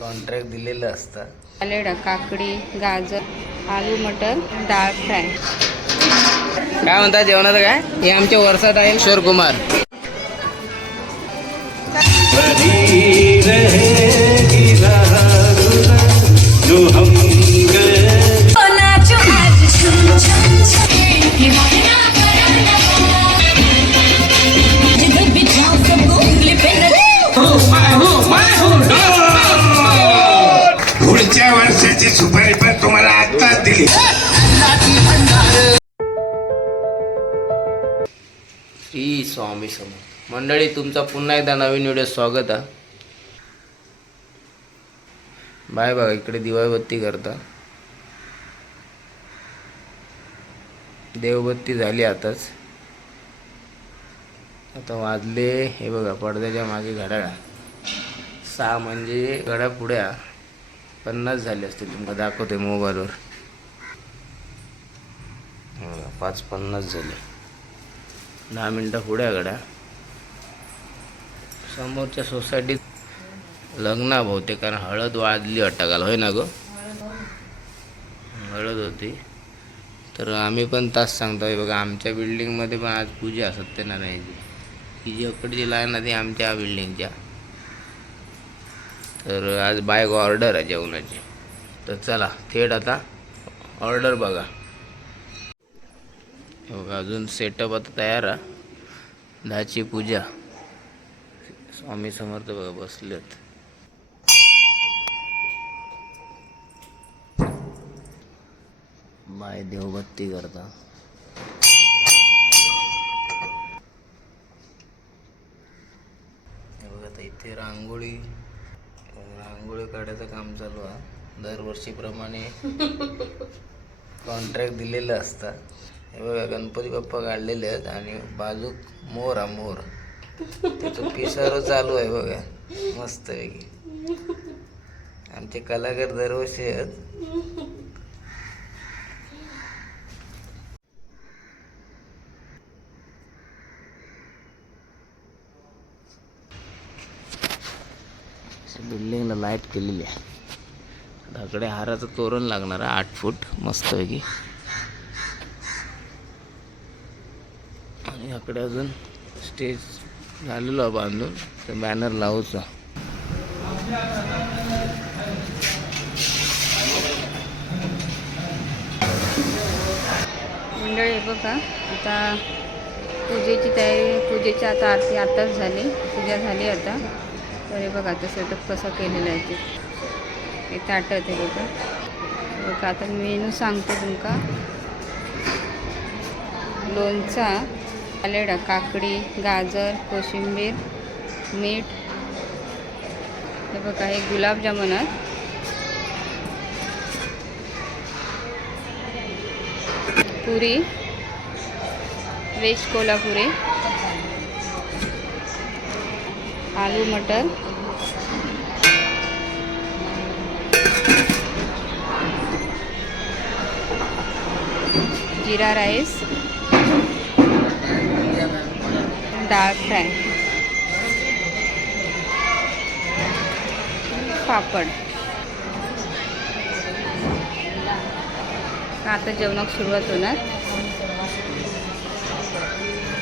Contract दिलेलं असतं. Salad काकडी गाजर आलू मटर डाळ फ्राय. काय म्हणता जेवणाचं काय? हे आमच्या वर्षात आहे. किशोर कुमार. श्री स्वामी समर्थ. मंडळी तुमचा पुन्हा एकदा नवीन व्हिडिओ स्वागत आहे. बाय बघा इकडे दिवाळीबत्ती करता. देवबत्ती झाली आताच. आता वाजले हे बघा पडद्याच्या मागे घड्याळ सहा म्हणजे घड्या पुढ्या पन्नास झाले असतील तुमका दाखवते मोबाईलवर. हो, पाच पन्नास झाले. दहा मिनटं पुढ्या गड्या. समोरच्या सोसायटीत लग्न आहे कारण हळद वाजली अटकाला होय ना गो? हळद होती. तर आम्ही पण तास सांगतोय बघा आमच्या बिल्डिंगमध्ये पण आज पूजा सत्यनारायणची. की जी अकडची लाईन आहे ती आमच्या बिल्डिंगच्या. तर आज बायक ऑर्डर आहे जेवणाची. तर चला थेट आता ऑर्डर बघा. अजून सेटअप आता तयार आहे. दहाची पूजा. स्वामी समर्थ बघा बसलेत. बाय देवबत्ती करता. बघा आता इथे रांगोळी. रांगोळी काढायचं काम चालू आहे. दरवर्षीप्रमाणे कॉन्ट्रॅक्ट दिलेलं असतं. हे बघा गणपती बाप्पा काढलेले आहेत आणि बाजूक मोर हा मोर. त्याचं पिसारो चालू आहे बघा मस्तपैकी. आमचे कलाकार दरवर्षी आहेत. बिल्डिंगला लाइट केलेली आहे. धाकडे हाराचं तोरण लागणार आहे आठ फूट मस्तपैकी. याकडे अजून स्टेज झालेलो बांधून. तर बॅनर लावूचा मंडळी हे बघा आता पूजेची तयारी पूजेची आता आरती आताच झाली. पूजा झाली आता. तर हे बघा आता सेटअप कसा केलेला आहे ते. हे ताटत आहे बघा. बघा आता मेनू सांगते तुमका लोणचा. सॅलेड काकडी गाजर कोशिंबीर मीठ. हे बघा हे गुलाबजामुन आहेत. Puri. Veg Kolhapuri. Aloo matar. Jeera rice. Dal fry papad. आता जेवणाक सुरुवात होणार.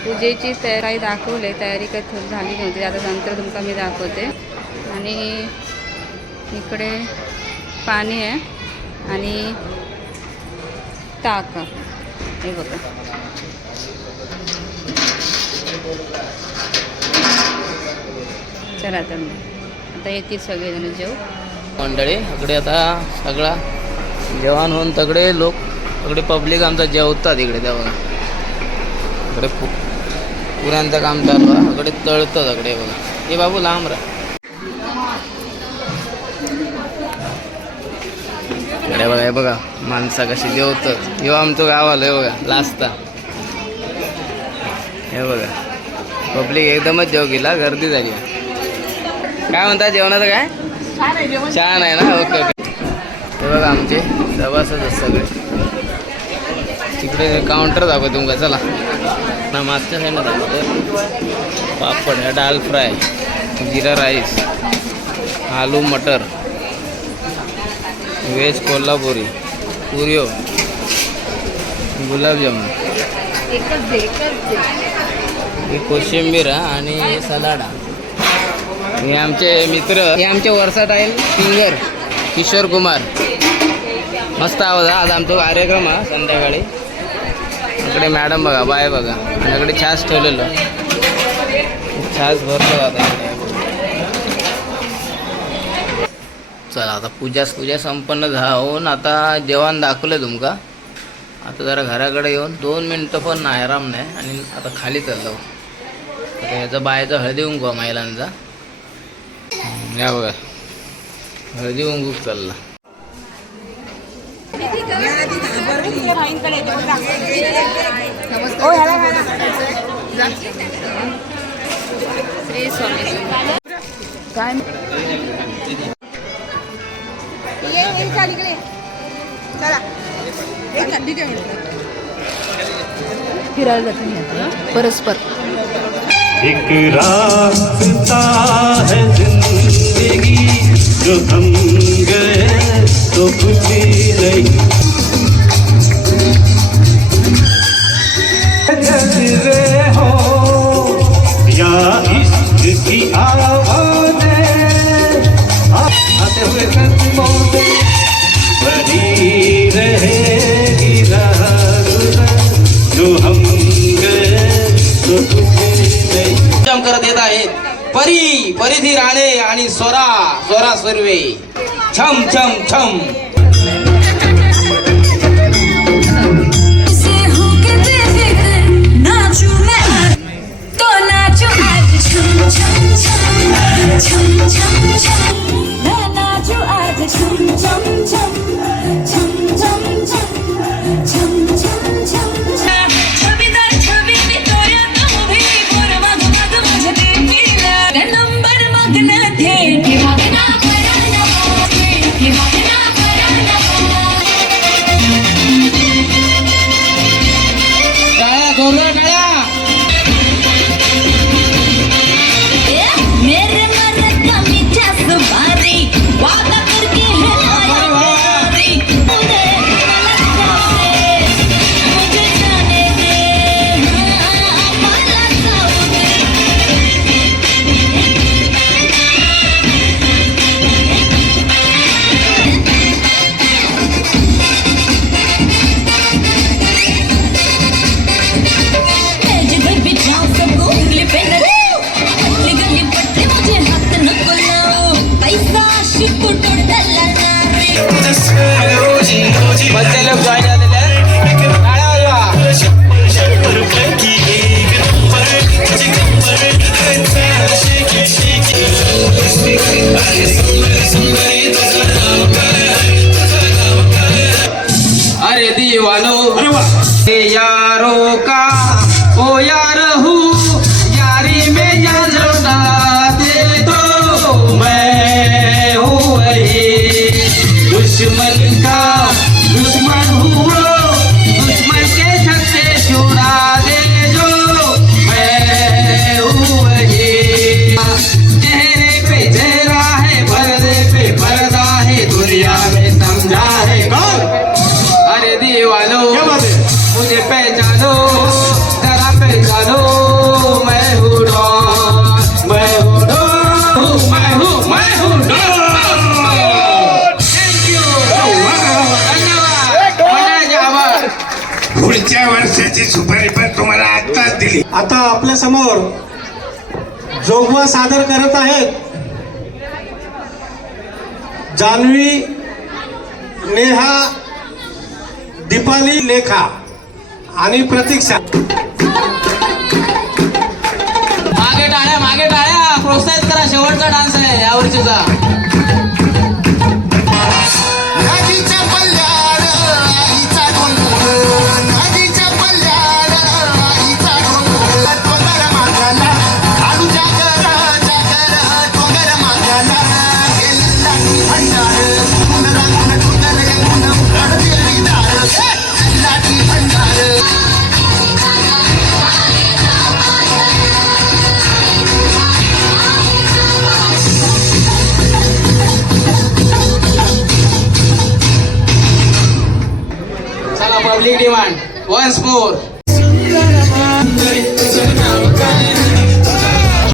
पूजेची तयारी दाखवले तयारी काही थोडी झाली नव्हती. आता नंतर तुमका मी दाखवते. आणि इकडे पाणी आहे आणि ताक हे बघा. चला तर आता येतील सगळेजण जेव. मंडळी इकडे आता सगळा जेवण होऊन तगडे लोक सगळे पब्लिक आमचा जेवतात इकडे तेव्हा. इकडे पुरांचं काम चालू आहे. इकडे तळतं सगळे बघा. हे बाबू लांब राहा. इकडे बघा हे बघा माणसा कशी जेवतात. ह्यो आमचं गाव आलं हे बघा लास्ता. हे बघा. पब्लिक एकदमच जेवगीला गर्दी झाली. काय म्हणता जेवणाचं काय? छान आहे ना ओके ओके. हे बघा आमचे प्रवासच सगळे. तिकडे काउंटर दाखवतो तुमका चला. ना मागच्या साईडला दाखवतो. पापड डाल फ्राय जिरा राईस आलू मटर व्हेज कोल्हापुरी पुरियो गुलाबजामुन. ही कोशिंबीर आणि सलाडा. हे आमचे मित्र हे आमचे वर्साटाईल सिंगर किशोर कुमार. मस्त आवाज हा आज आमचा कार्यक्रम हा संध्याकाळी. इकडे मॅडम बघा बाय बघा. आणि इकडे छास ठेवलेलं. छास भरतो आता. चला आता पूजा पूजा संपन्न जाऊन आता जेवण दाखवलं तुमका. आता जरा घराकडे येऊन दोन मिनटं पण आराम नाही आणि आता खाली चाललो. तर बायाचा हळदी उंकवा महिलांचा. या बघा. हळदी उंकूक चालला. फिरायला जाते परस्पर. एक रास्ता है जिंदगी जो हम गए तो कुछ नहीं। जम करत परी परिधी राणे स्वरा स्वरा सुर्वे. छम छम छम. Chum chum बेफिक्र आहे आता आपल्यासमोर जोगवा सादर करत आहेत. जान्हवी नेहा दीपाली लेखा आणि प्रतीक्षा. मागे टाळ्या मागे टाळ्या. प्रोत्साहित करा शेवटचा डान्स आहे यावर्षीचा. वर्षीचा पब्लिक डिमांड वन्स मोर